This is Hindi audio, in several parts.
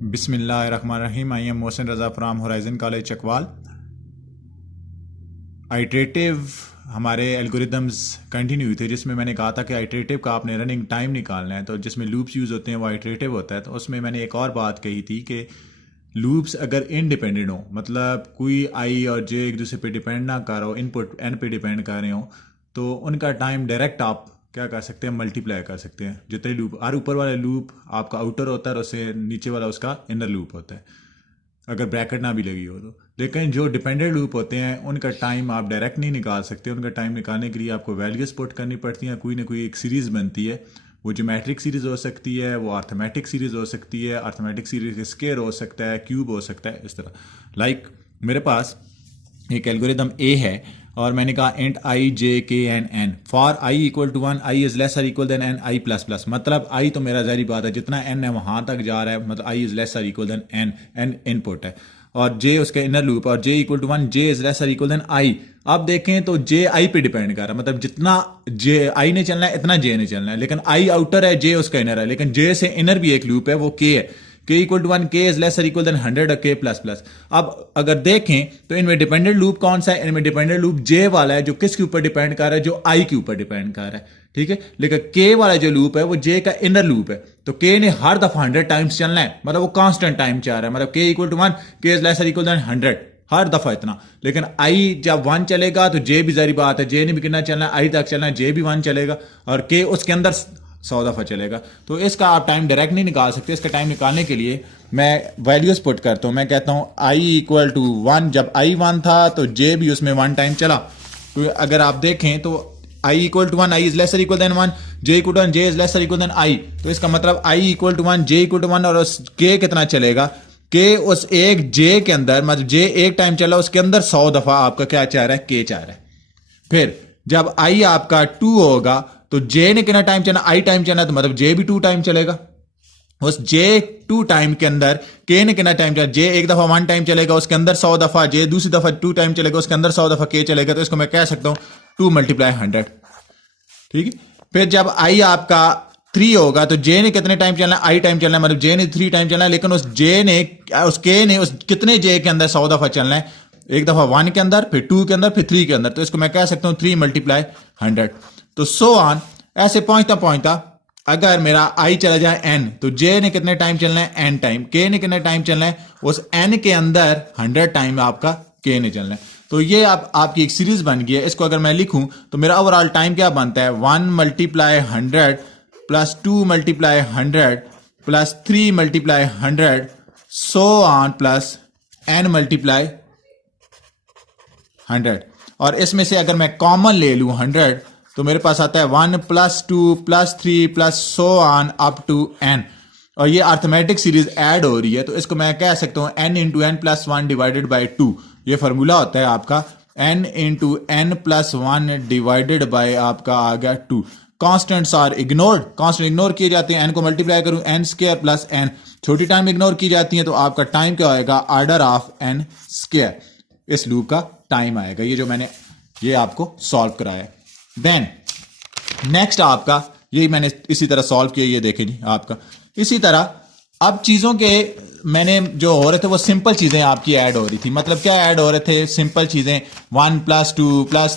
बिस्मिल्लाहिर्रहमानिर्रहीम। I am Mohsin Raza from horizon college Chakwal. Iterative हमारे एल्गोरिदम्स कंटिन्यू हुए थे जिसमें मैंने कहा था कि आइट्रेटिव का आपने रनिंग टाइम निकालना है, तो जिसमें लूप्स यूज़ होते हैं वो आइट्रेटिव होता है। तो उसमें मैंने एक और बात कही थी कि लूप्स अगर इनडिपेंडेंट हो, मतलब कोई आई और जे एक दूसरे पे डिपेंड ना कर रहा हो, इनपुट एन पे डिपेंड कर रहे हो, तो उनका टाइम डायरेक्ट आप क्या कर सकते हैं, मल्टीप्लाई कर सकते हैं। जितने लूप, हर ऊपर वाला लूप आपका आउटर होता है और उससे नीचे वाला उसका इनर लूप होता है, अगर ब्रैकेट ना भी लगी हो तो। लेकिन जो डिपेंडेंट लूप होते हैं उनका टाइम आप डायरेक्ट नहीं निकाल सकते। उनका टाइम निकालने के लिए आपको वैल्यूज पुट करनी पड़ती हैं। कोई ना कोई एक सीरीज़ बनती है, वो ज्योमेट्रिक सीरीज़ हो सकती है, वो अर्थमेटिक सीरीज़ हो सकती है, अर्थमेटिक सीरीज़ स्क्वायर हो सकता है, क्यूब हो सकता है, इस तरह। मेरे पास एक एल्गोरिदम ए है और मैंने कहा int I J K N N for I equal to 1 I is less और equal then N I plus plus. मतलब आई तो मेरा ज़ाहिर बात है जितना एन है वहां तक जा रहा है, मतलब आई इज लेस और equal then n, n input है, और जे उसका इनर लूप, और j equal to 1 j is less और इक्वल देन आई। अब देखें तो जे आई पे डिपेंड कर रहा है, मतलब जितना जे आई ने चलना है इतना जे ने चलना है, लेकिन आई आउटर है, जे उसका इनर है, लेकिन जे से इनर भी एक लूप है, वो के है, के इक्वल टू 1 के इज लेस और इक्वल देन 100 और के प्लस प्लस। अब अगर देखें तो इनमें डिपेंडेंट लूप कौन सा है, इनमें डिपेंडेंट लूप जे वाला है, जो किसके ऊपर डिपेंड कर रहा है, जो आई के ऊपर डिपेंड कर रहा है, ठीक है। लेकिन के वाला जो लूप है वो जे का इनर लूप है, तो के ने हर दफा 100 टाइम्स चलना है, मतलब वो कांस्टेंट टाइम चाह रहा है, मतलब के इक्वल टू 1 के इज लेस और इक्वल देन 100 हर दफा इतना। लेकिन आई जब 1 चलेगा तो जे भी जारी बात है, जे ने भी कितना चलना है, आई तक चलना है, जे भी 1 चलेगा, और के उसके अंदर 100 दफा चलेगा। तो इसका आप टाइम डायरेक्ट नहीं निकाल सकते। इसका टाइम निकालने के लिए मैं वैल्यूज पुट करता हूं। मैं कहता हूं आई इक्वल टू 1, जब आई 1 था तो जे भी उसमें 1 टाइम चला। तो अगर आप देखें तो i equal to 1 I is less और equal than 1, j equal to 1 j is less और इक्वल देन आई। तो इसका मतलब i equal to 1 j equal to 1 और उस के कितना चलेगा, के उस एक जे के अंदर, मतलब जे एक टाइम चला उसके अंदर 100 दफा आपका क्या चाह रहा है, के चाह रहा है। फिर जब आई आपका 2 होगा तो जे ने कितना टाइम चलना, आई टाइम चलना, तो मतलब जे भी 2 टाइम चलेगा। उस जे 2 टाइम के अंदर के ने कितना टाइम चला, जे एक दफा 1 टाइम चलेगा, उसके अंदर 100 दफा, जे दूसरी दफा 2 टाइम चलेगा, उसके अंदर 100 दफा के चलेगा। तो इसको मैं कह सकता हूं 2 मल्टीप्लाई 100, ठीक है। फिर जब आई आपका 3 होगा तो जे ने कितने टाइम चलना है, आई टाइम चलना है, मतलब जे ने 3 टाइम चलना है, लेकिन उस जे ने, उस के ने उस कितने जे के अंदर 100 दफा चलना है, एक दफा 1 के अंदर, फिर 2 के अंदर, फिर 3 के अंदर। तो इसको मैं कह सकता हूं 3 मल्टीप्लाई 100। तो सो ऑन, ऐसे पहुंचता पहुंचता अगर मेरा आई चला जाए एन, तो जे ने कितने टाइम चलना है, एन टाइम, के ने कितने टाइम चलना है, उस एन के अंदर 100 टाइम आपका के ने चलना है। तो ये आपकी एक सीरीज बन गई है। इसको अगर मैं लिखूं तो मेरा ओवरऑल टाइम क्या बनता है, 1 multiply 100 plus 2 multiply 100 plus 3 multiply 100 so on plus N multiply 100। और इसमें से अगर मैं कॉमन ले लूं 100 तो मेरे पास आता है 1 plus 2 plus 3 plus so on up to N. और ये अर्थमेटिक सीरीज ऐड हो रही है, तो इसको मैं कह सकता हूं N into N plus 1 divided by 2। ये फॉर्मूला होता है आपका N into N plus 1 divided by आपका आ गया 2। Constants are ignored, constant ignore किए जाते हैं। एन को मल्टीप्लाई करूं एन स्क्वायर प्लस एन, छोटी टाइम इग्नोर की जाती है, तो आपका टाइम क्या होगा, ऑर्डर ऑफ एन स्क्वायर, इस लूप का टाइम आएगा। ये जो मैंने ये आपको सॉल्व कराया। देन नेक्स्ट आपका यही मैंने इसी तरह सॉल्व किया, ये देखें जी आपका इसी तरह। अब चीजों के मैंने जो हो रहे थे वो सिंपल चीजें आपकी ऐड हो रही थी। मतलब क्या ऐड हो रहे थे, सिंपल चीजें 1 plus 2 plus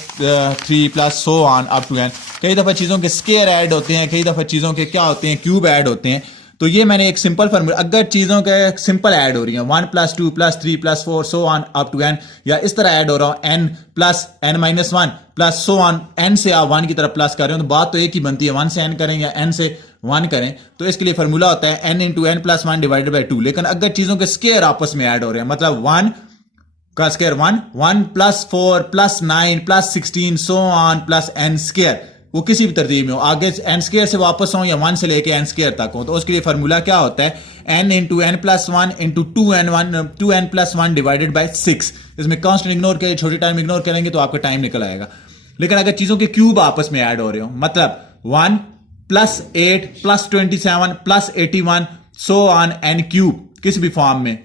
3 plus so on up to N. कई दफा चीजों के स्क्वायर ऐड होते हैं, कई दफा चीजों के क्या होते हैं, क्यूब ऐड होते हैं। तो ये मैंने एक सिंपल फॉर्मूला, अगर चीजों के सिंपल ऐड हो रही हैं 1 plus 2 plus 3 plus 4 so on up to N, या इस तरह ऐड हो रहा हूं N plus N minus 1 plus so on, N से आप 1 की तरफ प्लस कर रहे हो तो बात तो एक ही बनती है, 1 से एन करें या एन से 1 करें। तो इसके लिए फॉर्मूला होता है N into N plus 1 divided by 2। लेकिन अगर चीजों के स्क्वायर आपस में ऐड हो रहे हैं, मतलब 1 का square 1 plus 4 plus 9 plus 16 so on plus N square, वो किसी भी तरतीब में हो, आगे एन स्क्वायर से वापस हो या 1 से लेके एन स्क्वायर तक हो, तो उसके लिए फॉर्मूला क्या होता है N into N plus 1 into 2n plus 1 divided by 6। इसमें कांस्टेंट इग्नोर करें, छोटी टाइम इग्नोर करेंगे तो आपका टाइम निकल आएगा। लेकिन अगर चीजों के क्यूब आपस में ऐड हो रहे हो, मतलब 1 plus 8 plus 27 plus 81 so on N cube, किसी भी फॉर्म में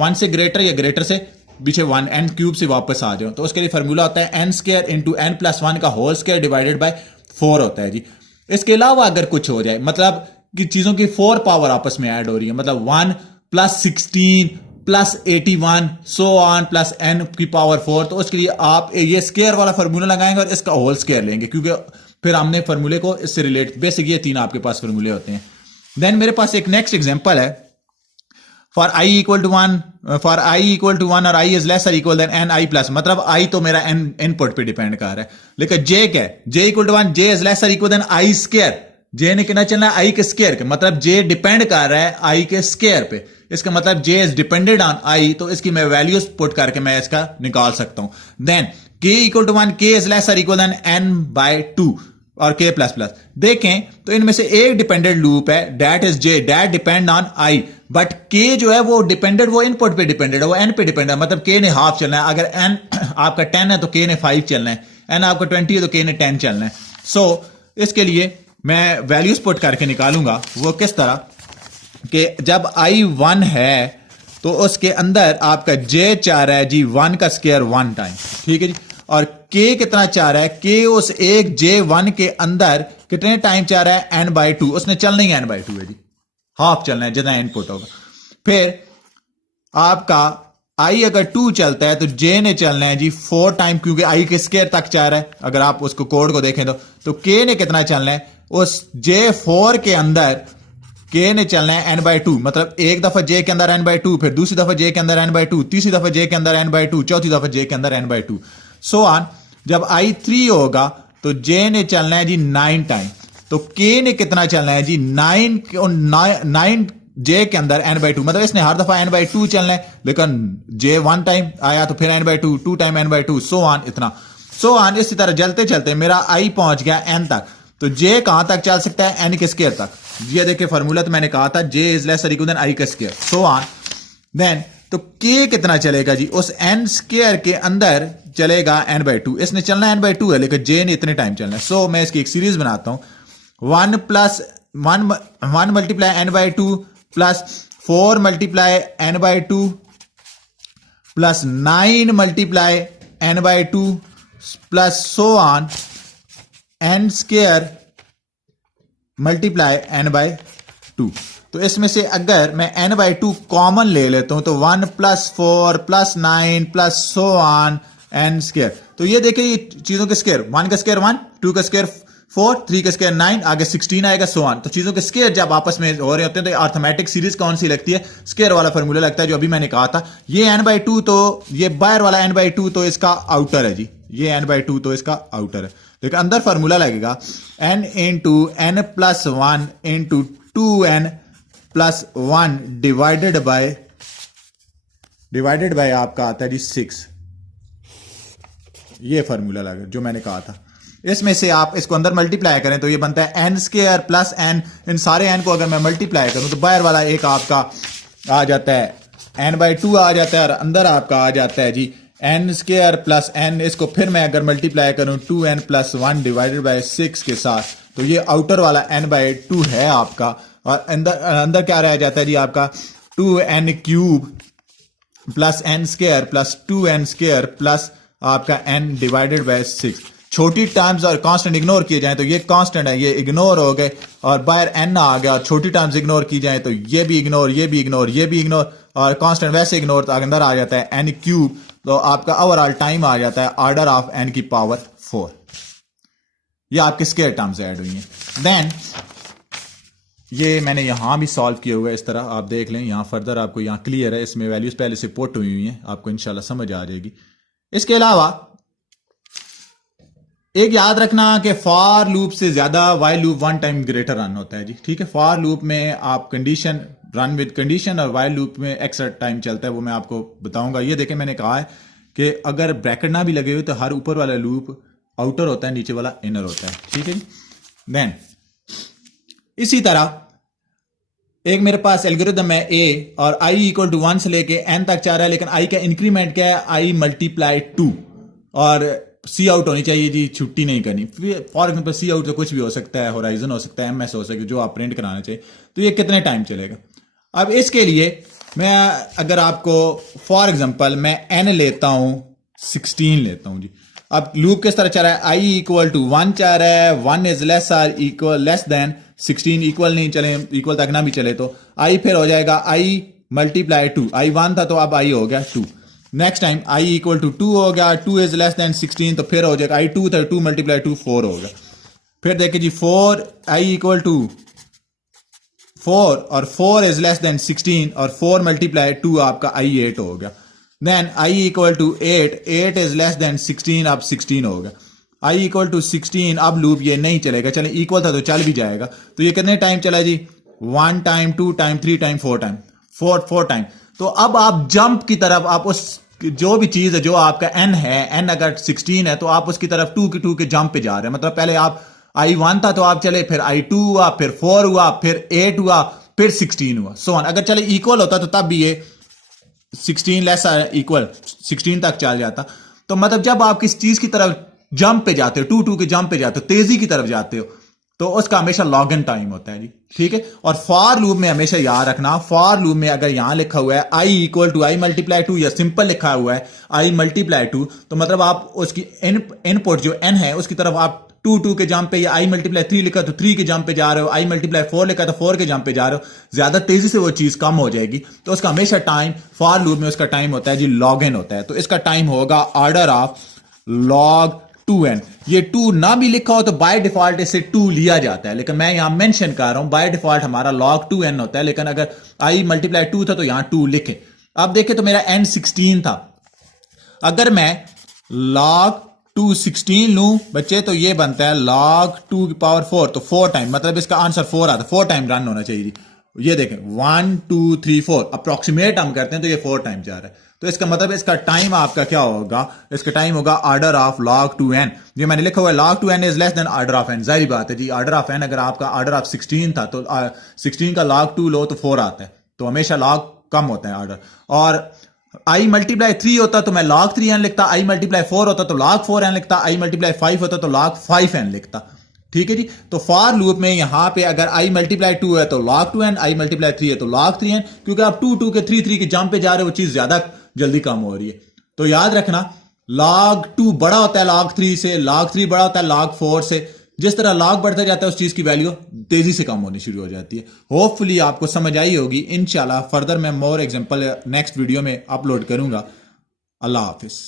1 से ग्रेटर या ग्रेटर से पीछे 1 एन क्यूब से वापस आ जाओ, तो उसके लिए फॉर्मूला होता है N square into N plus 1 का होल स्क्वायर डिवाइडेड बाय 4 होता है जी। इसके अलावा अगर कुछ हो जाए, मतलब कि चीजों की 4 पावर आपस में ऐड हो रही है, मतलब 1 plus 16 plus 81 so on plus n की पावर 4। तो उसके लिए आप ये स्केयर वाला फार्मूला लगाएंगे और इसका होल स्केयर लेंगे, क्योंकि फिर हमने फार्मूले को इससे रिलेट, बेसिक ये 3 आपके पास फार्मूले होते हैं। देन मेरे पास एक नेक्स्ट एग्जांपल है, for i equal to 1, for i equal to 1 और i इज लेस और equal then n i plus, मतलब i तो मेरा n इनपुट पे डिपेंड कर रहा है, लेकिन j क्या है, j equal to 1, j is less और equal than i square, j ने कितना चलना है, i के स्केयर के, मतलब j डिपेंड कर रहा है i के स्केयर पे, इसका मतलब j is depended on i, तो इसकी मैं वैल्यूज पुट करके मैं इसका निकाल सकता हूं। Then k equal to 1, k is less और इक्वल देन n बाय 2 और k प्लस प्लस। देखें तो इनमें से एक डिपेंडेंट लूप है, that is j, that depend on i, but k जो है वो डिपेंडेंट, वो इनपुट पे डिपेंडेंट है, वो n पे डिपेंडेंट है, मतलब k ने हाफ चलना है, अगर n आपका 10 है तो k ने 5 चलना है, n आपका 20 है तो k ने 10 चलना है। सो इसके लिए मैं वैल्यूज पुट करके निकालूंगा, वो किस तरह कि जब i 1 है तो उसके अंदर आपका j चाह रहा है जी 1 का स्केयर 1 टाइम, ठीक है जी, और k कितना चाह रहा है, k उस एक j1 के अंदर कितने टाइम चाह रहा है, n बाई 2, उसने चलना ही n बाई 2 है जी, हाफ चलना है जितना इनपुट होगा। फिर आपका i अगर 2 चलता है तो j ने चलना है जी 4 टाइम, क्योंकि i के स्केयर तक चाह रहा है, अगर आप उसको कोड को देखें तो k ने कितना चलना है, उस j4 के अंदर k ने चलना है n बाई 2, मतलब एक दफा j के अंदर n बाई 2, फिर दूसरी दफा j के अंदर n बाई 2, तीसरी दफा j के अंदर n बाई 2, चौथी दफा j के अंदर n बाई 2, सो ऑन। जब i 3 होगा तो j ने चलना है जी 9 टाइम, तो k ने कितना चलना है जी 9 j के अंदर n बाई 2, मतलब इसने हर दफा n बाई 2 चलना है, लेकिन j 1 टाइम आया तो फिर n by 2, 2 time n by 2, so on, इतना सो ऑन। इसी तरह चलते चलते मेरा i पहुंच गया n तक, तो j कहां तक चल सकता है, n के स्केयर तक। ये देखिए फार्मूला तो मैंने कहा था, j इज लेस और इक्वल देन i का स्केयर, सो ऑन। देन तो k कितना चलेगा जी, उस n स्केयर के अंदर चलेगा n बाई 2, इसने चलना n बाई 2 है, लेकिन j ने इतने टाइम चलना है। सो मैं इसकी एक सीरीज बनाता हूं, 1 plus 1 multiply n by 2 plus 4 multiply n by 2 plus 9 multiply n by 2 plus so on n square multiply n by 2। तो इसमें से अगर मैं n बाई 2 कॉमन ले लेता हूं तो 1 plus 4 plus 9 plus so on n square, तो ये देखिए ये चीजों के स्केयर, 1 का स्केयर 1, 2 का स्केयर 4, 3 का स्केयर 9, आगे 16 आएगा, सो ऑन। तो चीजों के स्केयर जब आपस में हो रहे होते हैं तो अर्थमेटिक सीरीज कौन सी लगती है, स्केयर वाला फार्मूला लगता है, जो अभी मैंने कहा था। ये n बाई 2, तो ये बाहर वाला n बाई 2 तो इसका आउटर है जी, ये n बाई 2 तो इसका आउटर है, लेकिन अंदर फार्मूला लगेगा n into n plus 1 into 2n plus 1 divided by आपका आता है जी 6, ये फार्मूला लगा जो मैंने कहा था। इसमें से आप इसको अंदर मल्टीप्लाई करें तो ये बनता है n स्केयर प्लस n, इन सारे n को अगर मैं मल्टीप्लाई करूं तो बाहर वाला एक आपका आ जाता है n बाई 2 आ जाता है, और अंदर आपका आ जाता है जी n स्केयर प्लस n, इसको फिर मैं अगर मल्टीप्लाई करूं 2n प्लस 1 डिवाइडेड बाय 6 के साथ, तो ये आउटर वाला n बाई 2 है आपका, और अंदर क्या रह जाता है जी आपका 2n cube plus n square plus 2n square plus आपका n डिवाइडेड बाय 6। छोटी टर्म्स और कांस्टेंट इग्नोर किए जाएं तो ये कांस्टेंट है, ये इग्नोर हो गए, और बाहर n आ गया, और छोटी टर्म्स इग्नोर की जाएं तो ये भी इग्नोर, ये भी इग्नोर, ये भी इग्नोर, और कांस्टेंट वैसे इग्नोर, तो अंदर आ जाता है n क्यूब, तो आपका ओवरऑल टाइम आ जाता है ऑर्डर ऑफ n की पावर 4। ये आपके स्केयर टर्म्स ऐड हुई हैं। देन ये मैंने यहां भी सॉल्व किया हुआ है, इस तरह आप देख लें, यहां फर्दर आपको यहां क्लियर है, इसमें वैल्यूज पहले से पुट हुई हैं, आपको इंशाल्लाह समझ आ जाएगी। इसके अलावा एक याद रखना कि फॉर लूप से ज्यादा while loop 1 time greater run होता है जी, ठीक है। फॉर लूप में आप कंडीशन रन विद कंडीशन, और वाइल लूप में एक्स्ट्रा टाइम चलता है, वो मैं आपको बताऊंगा। ये देखें मैंने कहा है कि अगर ब्रैकेट ना भी लगे हुए तो हर ऊपर वाला लूप आउटर होता है, नीचे वाला इनर होता है, ठीक है जी। देन इसी तरह एक मेरे पास एल्गोरिदम है ए, और i इक्वल टू 1 से लेके n तक चाह रहा है, लेकिन i का इंक्रीमेंट क्या है, i मल्टीप्लाई 2, और सी आउट होनी चाहिए जी, छुट्टी नहीं करनी। फॉर एग्जाम्पल सी आउट तो कुछ भी हो सकता है, होराइजन हो सकता है, MS हो सकता है, जो आप प्रिंट कराना चाहिए, तो ये कितने टाइम चलेगा। अब इसके लिए मैं अगर आपको फॉर एग्जाम्पल मैं n लेता हूं 16 लेता हूं जी। अब लूप किस तरह चल रहा है, i इक्वल टू 1 चाह रहा है, 1 is less or equal less than 16, equal नहीं चले, इक्वल तक ना भी चले तो i फिर हो जाएगा i मल्टीप्लाई 2, आई 1 था तो अब आई हो गया 2। Next time I equal to 2 हो गया, 2 इज लेस देन 16 तो फिर हो जाएगा आई 2 था, 2 मल्टीप्लाई 2 4 हो गया। फिर देखिए जी 4 आई इक्वल टू 4 और 4 इज लेस देन 16 और 4 मल्टीप्लाई 2 आपका आई 8 हो गया। Then I equal to 8, 8 is less than 16, अब 16 हो गया। आई इक्वल टू 16, अब लूप ये नहीं चलेगा, चले इक्वल था तो चल भी जाएगा। तो ये कितने टाइम चला जी? 1 time, 2 time, 3 time, 4 time, 4 time. तो अब आप जंप की तरफ, आप उस जो भी चीज है जो आपका n है, n अगर 16 है तो आप उसकी तरफ 2 के जंप पे जा रहे हैं। मतलब पहले आप आई 1 था तो आप चले, फिर आई 2 हुआ, फिर 4 हुआ, फिर 8 हुआ, फिर 16 हुआ, सो ऑन। अगर चले इक्वल होता तो तब भी ये 16 लेस इक्वल 16 तक चल जाता। तो मतलब जब आप किस चीज की तरफ जंप पे जाते हो, 2 के जंप पे जाते हो, तेजी की तरफ जाते हो, तो उसका हमेशा लॉग इन टाइम होता है जी, ठीक है। और फॉर लूप में हमेशा याद रखना, फॉर लूप में अगर यहां लिखा हुआ है आई इक्वल टू आई मल्टीप्लाई 2 या सिंपल लिखा हुआ है आई मल्टीप्लाई 2, तो मतलब आप उसकी इनपुट जो n है उसकी तरफ आप 2 के जंप पे, या आई मल्टीप्लाई 3 लिखा तो 3 के जंप पे जा रहे हो, आई मल्टीप्लाई 4 लिखा तो 4 के जंप पे जा रहे हो। ज्यादा तेजी से वो चीज कम हो जाएगी, तो उसका हमेशा टाइम फॉर लूप में उसका टाइम होता है जी लॉग इन होता है। तो इसका टाइम होगा ऑर्डर ऑफ log 2n। ये 2 ना भी लिखा हो तो बाय डिफॉल्ट इससे 2 लिया जाता है, लेकिन मैं यहां मेंशन कर रहा हूं बाय डिफॉल्ट हमारा log 2n होता है। लेकिन अगर आई मल्टीप्लाई 2 था तो यहां 2 लिखे। अब देखें तो मेरा n 16 था, अगर मैं log 2 16 लूं बच्चे तो ये बनता है log 2 की पावर 4, तो 4 टाइम, मतलब इसका आंसर 4 आता है, 4 टाइम रन होना चाहिए। ये देखें 1 2 3 4 अप्रोक्सीमेट हम करते हैं तो ये 4 टाइम जा रहा है। तो इसका मतलब इसका टाइम आपका क्या होगा? इसका टाइम होगा ऑर्डर ऑफ log 2n। ये मैंने लिखा हुआ है log 2n is less then order of n। जाहिर बात है जी, ऑर्डर ऑफ n अगर आपका ऑर्डर ऑफ 16 था तो 16 का log 2 लो तो 4 आता है, तो हमेशा log कम होता है ऑर्डर। और आई मल्टीप्लाई 3 होता तो मैं log 3n लिखता, आई मल्टीप्लाई 4 होता तो log 4n लिखता, आई मल्टीप्लाई 5 होता तो log 5n लिखता, ठीक है जी। तो फॉर लूप में यहां पे अगर आई मल्टीप्लाई 2 है तो log 2n, आई मल्टीप्लाई 3 है तो log 3n, क्योंकि आप 2 के 3 के जंप पे जा रहे हो, वो चीज ज्यादा जल्दी कम हो रही है। तो याद रखना log 2 बड़ा होता है log 3 से, log 3 बड़ा होता है log 4 से। जिस तरह log बढ़ता जाता है उस चीज की वैल्यू तेजी से कम होनी शुरू हो जाती है। होपफुली आपको समझ आई होगी। इंशाल्लाह फर्दर मैं मोर एग्जांपल नेक्स्ट वीडियो में अपलोड करूंगा। अल्लाह हाफिज।